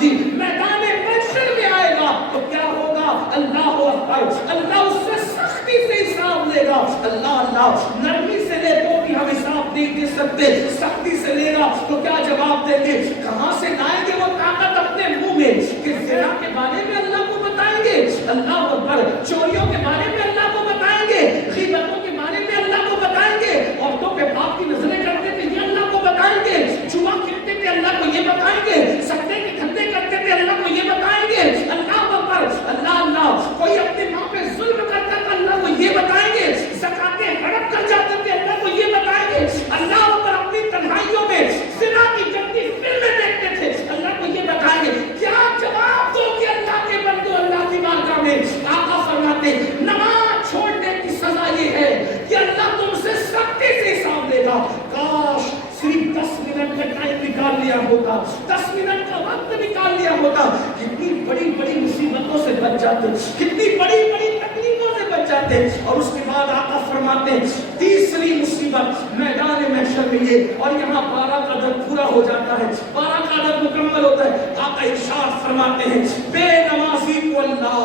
नमाजी मैदान महशर में आएगा तो क्या होगा? अल्लाह अकबर, अल्लाह उससे सख्ती से हिसाब लेगा। अल्लाह अल्लाह, नरमी से ले तो भी हम हिसाब नहीं दे सकते, सख्ती से लेगा तो क्या जवाब देंगे? कहां से लाएंगे वो ताकत अपने मुंह में कि ज़िना के बारे में अल्लाह को बताएंगे, अल्लाह अकबर, चोरियों के बारे में अल्लाह को बताएंगे, ग़ीबतों के बारे में अल्लाह को बताएंगे, औरतों के बाप की नजरें करते थे ये अल्लाह को बताएंगे, जुआ खेलते थे अल्लाह को ये बताएंगे, सट्टे के धंधे करते थे अल्लाह को ये बताएंगे, अल्लाह अकबर, अल्लाह अल्लाह, कोई अपनी माँ पे जुल्म करता था अल्लाह को ये बताएंगे, ज़कातें हड़प कर जाते थे अल्लाह को ये बताएंगे, अल्लाह अकबर, अपनी तन्हाइयों में ज़िना की गंदी फिल्में देखते थे अल्लाह को ये बताएंगे। क्या जवाब दोगे अल्लाह के बंदो अल्लाह की बारगाह में? आका फरमाते नमाज छोड़ने की सजा ये है कि अल्लाह तुमसे सख्ती से हिसाब लेगा। काश सिर्फ 10 मिनट का टाइम निकाल लिया होता, 10 मिनट का वक्त निकाल लिया होता, कितनी बड़ी बड़ी मुसीबतों से बच जाते, कितनी बड़ी बड़ी तकलीफों से बच जाते। और उसके बाद आका फरमाते तीसरी मुसीबत मैदान महशर में ये, और यहाँ 12 का अदद पूरा हो जाता है, 12 का अदद मुकम्मल होता है। आका इरशाद फरमाते हैं बेनमाजी को अल्लाह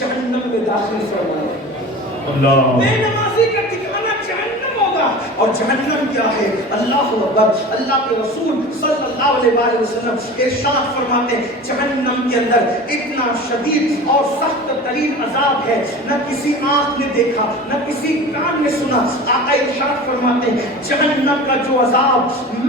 जहन्नम में दाखिल फरमाएगा। अल्लाह, बेनमाजी का ठिकाना जहन्नम होगा। और जहन्नम क्या है? अल्लाह अकबर, अल्लाह के रसूल सल्लल्लाहु अलैहि वसल्लम इरशाद फरमाते हैं जहन्नम के अंदर इतना शदीद और सख्त तरीन अजाब है, न किसी आंख ने देखा, न किसी कान ने सुना। आका इरशाद फरमाते हैं जहन्नम का जो अजाब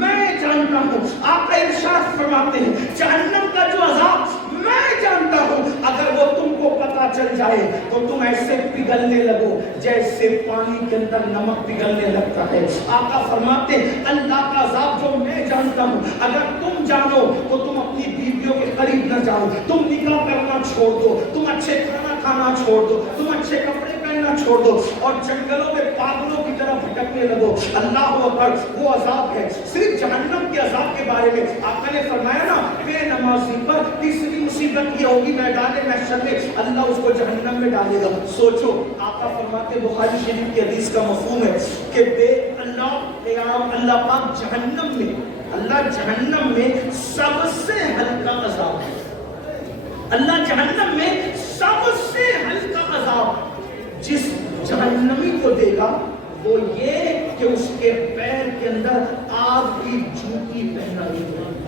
मैं जानता हूँ, आका इरशाद फरमाते हैं जहन्नम का जो अजाब मैं जानता हूँ, अगर वो तुमको पता चल जाए तो तुम ऐसे पिघलने लगो जैसे पानी के अंदर नमक पिघलने लगता है। आका फरमाते अल्लाह का अज़ाब जो मैं जानता हूँ, अगर तुम जानो तो तुम अपनी बीवियों के करीब न जाओ, तुम निकाह करना छोड़ दो, तुम अच्छे खाना खाना छोड़ दो, तुम अच्छे कपड़े पहनना छोड़ दो और जंगलों में पागलों की तरह भटकने लगो। अल्लाह अकबर, वो अज़ाब है। सिर्फ जहन्नम के अज़ाब के बारे में आका ने फरमाया ना बेनमाजी पर तीसरी मुसीबत ये होगी मैदान महशर में अल्लाह उसको जहन्नम में डालेगा। सोचो, आका फरमाते बुखारी शरीफ की हदीस का मफहूम है कि अल्लाह पाक जहन्नम में, अल्लाह जहन्नम में सबसे हल्का अज़ाब है, अल्लाह जहन्नम में सबसे हल्का अज़ाब जिस जहन्नमी को देगा वो ये कि उसके पैर के अंदर आग की जूती पहनाई जाएगी।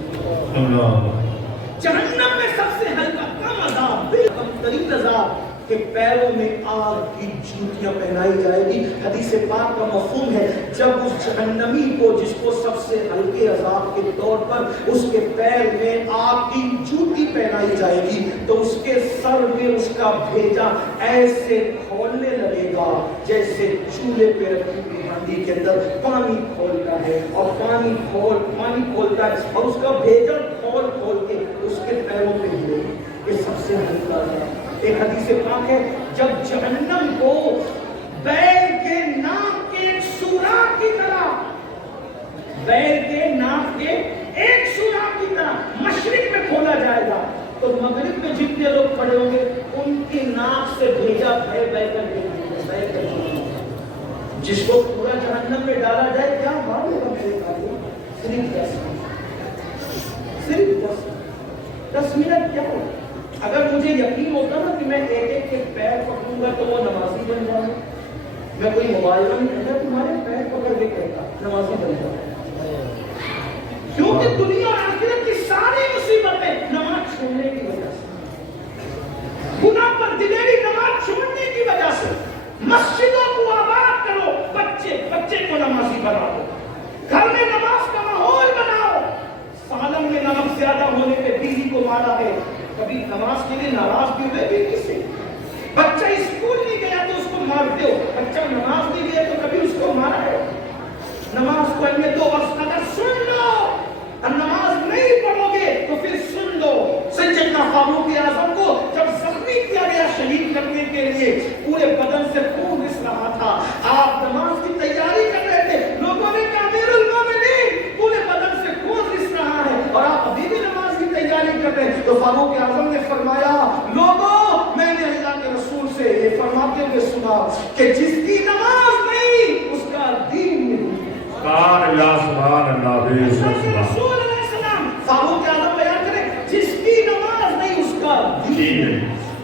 जहन्नम में सबसे हल्का कम अज़ाब, कमतरीन अज़ाब के पैरों में आग की जूतियां पहनाई जाएगी। हदीस पाक का मफहूम है जब उस जहन्नमी को, जिसको सबसे हल्के अज़ाब के तौर पर उसके पैर में आग की जूती पहनाई जाएगी तो उसके सर में उसका भेजा ऐसे खोलने लगेगा जैसे चूल्हे पे रखी हुई हांडी के अंदर पानी खोलता है और पानी खोलता है और उसका भेजा खोल के उसके पैरों पे गिरेगी। ये सबसे हल्का है। एक हदीस पाक है जब जहन्नम को बैल के नाक के एक सुराख की तरह, बैल के नाक के एक सुराख की तरह मशरिक में खोला जाएगा तो मगरिब में जितने लोग खड़े होंगे उनकी नाक से भेजा बहकर जिसको पूरा जहन्नम में डाला जाए क्या मालूम सिर्फ 10 मिनट क्या हो। अगर मुझे यकीन होता ना कि मैं एक एक के पैर पकड़ूंगा तो वो नमाजी बन जाऊंगा, मैं कोई मुबालगा नहीं करता, तुम्हारे पैर पकड़ के कहता नमाजी बन जाऊंगा। क्योंकि दुनिया और आखिरत की सारी मुसीबतें नमाज छोड़ने की वजह से, गुनाह पर दिलेरी नमाज छोड़ने की वजह से। मस्जिदों को आबाद करो, बच्चे को नमाजी बना दो, घर में नमाज का माहौल बनाओ। सालन में नमक ज्यादा होने पे बीवी को मारा है, कभी नमाज के लिए नाराज भी हुए बीवी से। बच्चा स्कूल नहीं गया तो उसको मारते हो, बच्चा नमाज नहीं गया तो कभी उसको मारा है। नमाज पढ़ने दो और अगर सुन लो और नमाज नहीं पढ़ोगे तो फिर सुन लो। सैयदना फारूक आज़म को जब जख्मी किया गया शहीद करने के लिए, पूरे बदन से खून रिस रहा था, आप नमाज की तैयारी कर रहे थे, लोगों ने कहा अमीरुल मोमिनीन पूरे बदन से खून रिस रहा है और आप अभी भी नमाज की तैयारी कर रहे हैं। तो फारूक आज़म ने फरमाया लोगों, मैंने अल्लाह के रसूल से ये फरमाते हुए सुना कि जिसकी नमाज नहीं उसका दीन नहीं। सुभान अल्लाह, सुभान अल्लाह। फारूक आज़म बयान करें जिसकी नमाज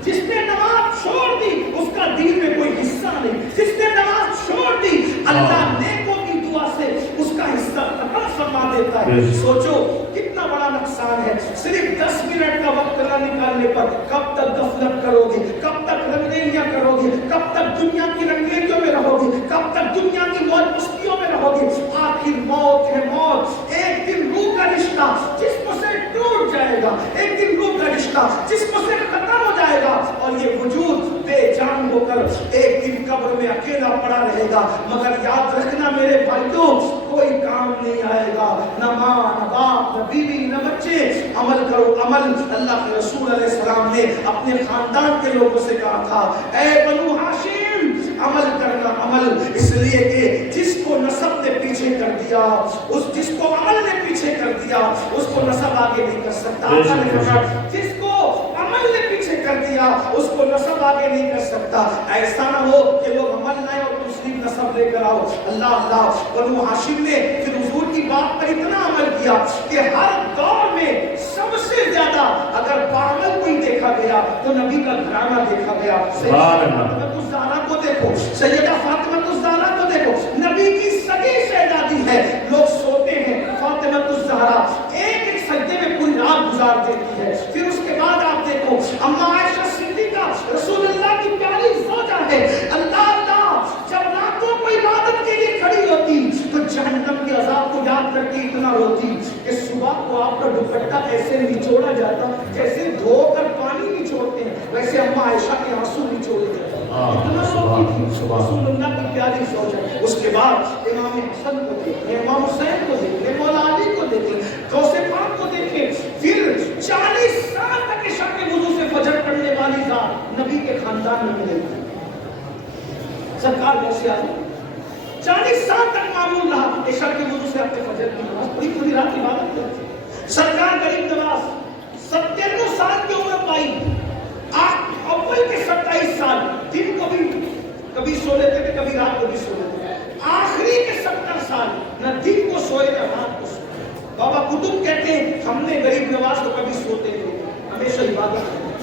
جس نے نماز چھوڑ دی اس کا دین میں کوئی حصہ نہیں. جس نے نماز چھوڑ دی اللہ نیکوں کی دعا سے اس کا حصہ قطع فرما دیتا ہے. سوچو کتنا بڑا نقصان ہے. صرف 10 منٹ کا وقت نہ نکالنے پر کب تک غفلت کرو گے, کب تک رنگینیاں کرو گے, کب تک دنیا کی رنگینیوں میں رہو گے, کب تک دنیا کی موج مستیوں میں رہو گے. آخر موت ہے موت. ایک دن روح کا رشتہ جسم سے ٹوٹ جائے گا, ایک دن روح کا رشتہ جسم سے ختم ہو جائے گا اور یہ وجود بے جان ہو کر ایک دن قبر میں اکیلا پڑا رہے گا. مگر یاد رکھنا میرے بھائیوں, کوئی کام نہیں آئے گا, نہ ماں نہ باپ نہ بیوی نہ بچے. عمل کرو عمل. اللہ کے رسول علیہ السلام نے اپنے خاندان کے لوگوں سے کہا تھا اے بنو ہاشم عمل کرنا عمل, اس لیے کہ جس کو نسب نے پیچھے کر دیا, جس کو عمل نے پیچھے کر دیا اس کو نسب آگے نہیں کر سکتا. جس کو عمل نے پیچھے کر دیا اس کو نسب آگے نہیں کر سکتا. ایسا نہ ہو کہ لوگ عمل لائے اور دوسری نسب لے کر آؤ. اللہ بنو ہاشم نے پھر حضور کی بات پر اتنا عمل کیا کہ ہر دور میں سب سے زیادہ اگر بعمل کوئی دیکھا گیا تو نبی کا گھرانہ دیکھا گیا. فاطمہ الزہرا کو دیکھو, سیدہ فاطمہ الزہرا کو دیکھو, نبی کی سگی شہزادی ہے. لوگ سوتے ہیں, فاطمہ الزہرا ایک ایک سجدے میں پوری رات گزار دیتی ہے. پھر اس کے بعد آپ دیکھو اما عائشہ صدیقہ رسول اللہ کی پیاری زوجہ ہے. اللہ جب راتوں کو عبادت کے لیے کھڑی ہوتی تو جہنم کے عذاب کو یاد کر کے اتنا روتی کہ صبح کو آپ کا دوپٹہ ایسے نچوڑا جاتا جیسے دھو کر پانی نچوڑتے ہیں, ویسے اما عائشہ کے آنسو نچوڑے جاتے. رسول اللہ کی پیاری زوجہ. اس کے بعد امام حسن کو دیکھیں, امام حسین کو دیکھیں, مولا علی کو دیکھیں, غوث پاک کو دیکھیں. پھر 40 سال تک عشاء کے وضو سے فجر پڑھنے والی ذات نبی کے خاندان میں ملے گی. سرکار غوث اعظم 40 سال تک معمول رہا عشاء کے وضو سے اپنے فجر کی نماز پڑھی, پوری رات عبادت کرتی. سرکار غریب نواز 97 سال کی عمر پائی. اول کے 27 سال دن کو بھی کبھی سو لیتے تھے, کبھی رات کو بھی سو لیتے تھے. آخری کے 70 سال نہ دن کو سوئے نہ رات کو سوئے. بابا قطب کہتے ہیں ہم نے غریب نواز کو کبھی سوتے تھے, ہمیشہ عبادت کرتے.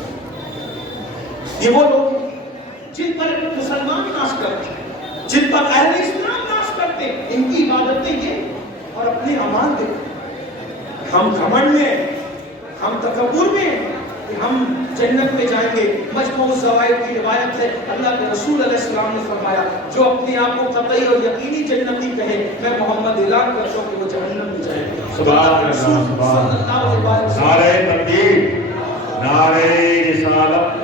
یہ وہ لوگ جن پر مسلمان ناز کرتے ہیں, جن پر اہل اسلام ناز کرتے ہیں, ان کی عبادتیں یہ اور اپنے امان دیتے. ہم گھمنڈ میں, ہم تکبر میں ہم جنت میں جائیں گے. مجموع الزوائد کی روایت ہے اللہ کے رسول علیہ السلام نے فرمایا جو اپنے آپ کو قطعی اور یقینی جنتی کہے میں محمد اعلان کرتا ہوں کہ وہ جہنم میں جائے گا. سبحان اللہ. نعرہ تکبیر, نعرہ رسالت.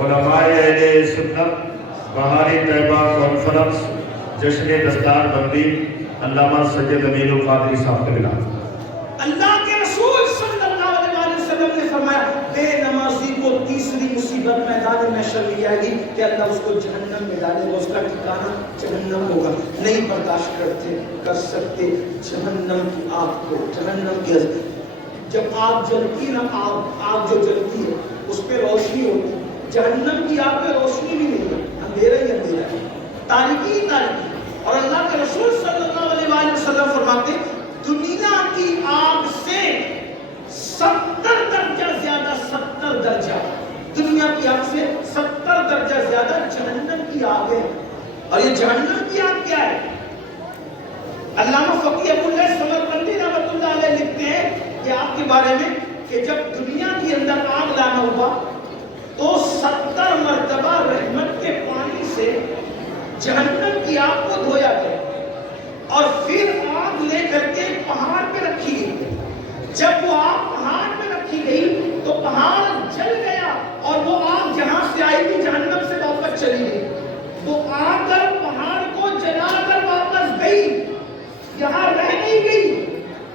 علماء اہل سنت بہاری طیبہ کانفرنس جشن دستار بندی علامہ سید امین القادری صاحب کے بلا. اللہ کے رسول صلی اللہ علیہ وسلم نے فرمایا بے نمازی کو تیسری مصیبت میدان محشر لے آئے گی کہ اللہ اس کو جہنم میں ڈالے گا, اس کا ٹھکانہ جہنم ہوگا. نہیں برداشت کر سکتے جہنم کی آگ کو, جہنم کی جب آگ جلتی نا, آگ جو جلتی ہے اس پہ روشنی ہوتی ہے. جہنم کی آگ میں روشنی بھی نہیں ہے, اندھیرا ہی اندھیرا ہے, تاریکی ہی تاریکی. اور اللہ کے رسول صلی اللہ علیہ وسلم فرماتے دنیا کی آگ سے 70 درجہ زیادہ, 70 درجہ دنیا کی آگ سے 70 درجہ زیادہ جہنم کی آگ ہے. اور یہ جہنم کی آگ کیا ہے؟ علامہ فقی ابو اللہ سمرقندی رحمۃ اللہ علیہ لکھتے ہیں کہ آگ کے بارے میں کہ جب دنیا کے اندر آگ لانا ہوگا تو 70 مرتبہ رحمت کے پانی سے جہنم کی آگ کو دھویا گیا اور پھر آگ لے کر کے پہاڑ پہ رکھی گئی. جب وہ آگ پہاڑ پہ رکھی گئی تو پہاڑ جل گیا اور وہ آگ جہاں سے آئی تھی جہنم سے واپس چلی گئی. وہ آ کر پہاڑ کو جلا کر واپس گئی, یہاں رہ نہیں گئی,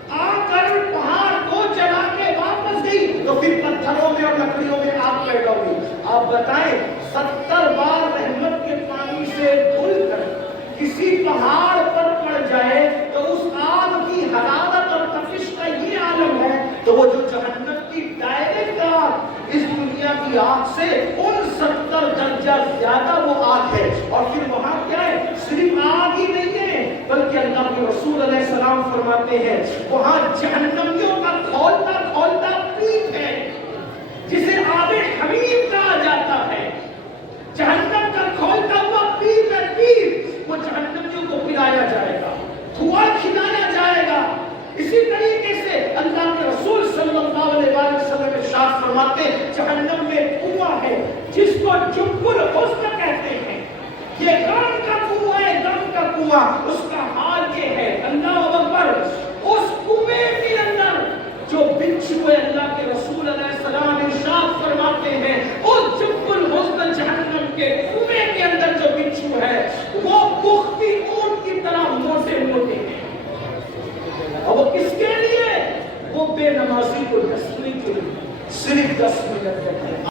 آ کر پہاڑ کو جلا کے واپس گئی تو پھر پتھروں میں اور لکڑیوں میں آگ پیدا ہوئی. آپ بتائیں 70 بار رحمت کے پانی سے دھل کر کسی پہاڑ پر پڑ جائے تو اس آگ کی حرارت اور تپش کا یہ عالم ہے, تو وہ جو جہنم کی ڈائریکٹ آگ اس دنیا کی آگ سے ان 70 درجہ زیادہ وہ آگ ہے. اور پھر وہاں کیا ہے, صرف آگ ہی نہیں ہے بلکہ اللہ کے رسول علیہ السلام فرماتے ہیں وہاں جہنمیوں کا کھولتا کھولتا پیپ ہے جسے آب حمیم फरमाते जहन्नम में कुआं है जिसको जुब्बुल हुस्न कहते हैं। ये गम का कुआं है, गम का कुआं। उसका हाल ये है, अल्लाह अकबर, उस कुएं के अंदर जो बिच्छू है, अल्लाह के रसूल अलैहिस्सलाम इरशाद फरमाते हैं उस जुब्बुल हुस्न जहन्नम के कुएं के अंदर जो बिच्छू है वो पुख्ती ऊंट की तरह मोटे मोटे हैं। और वो किसके लिए? वो बेनमाजी को डसने के लिए। सिर्फ 10 मिनट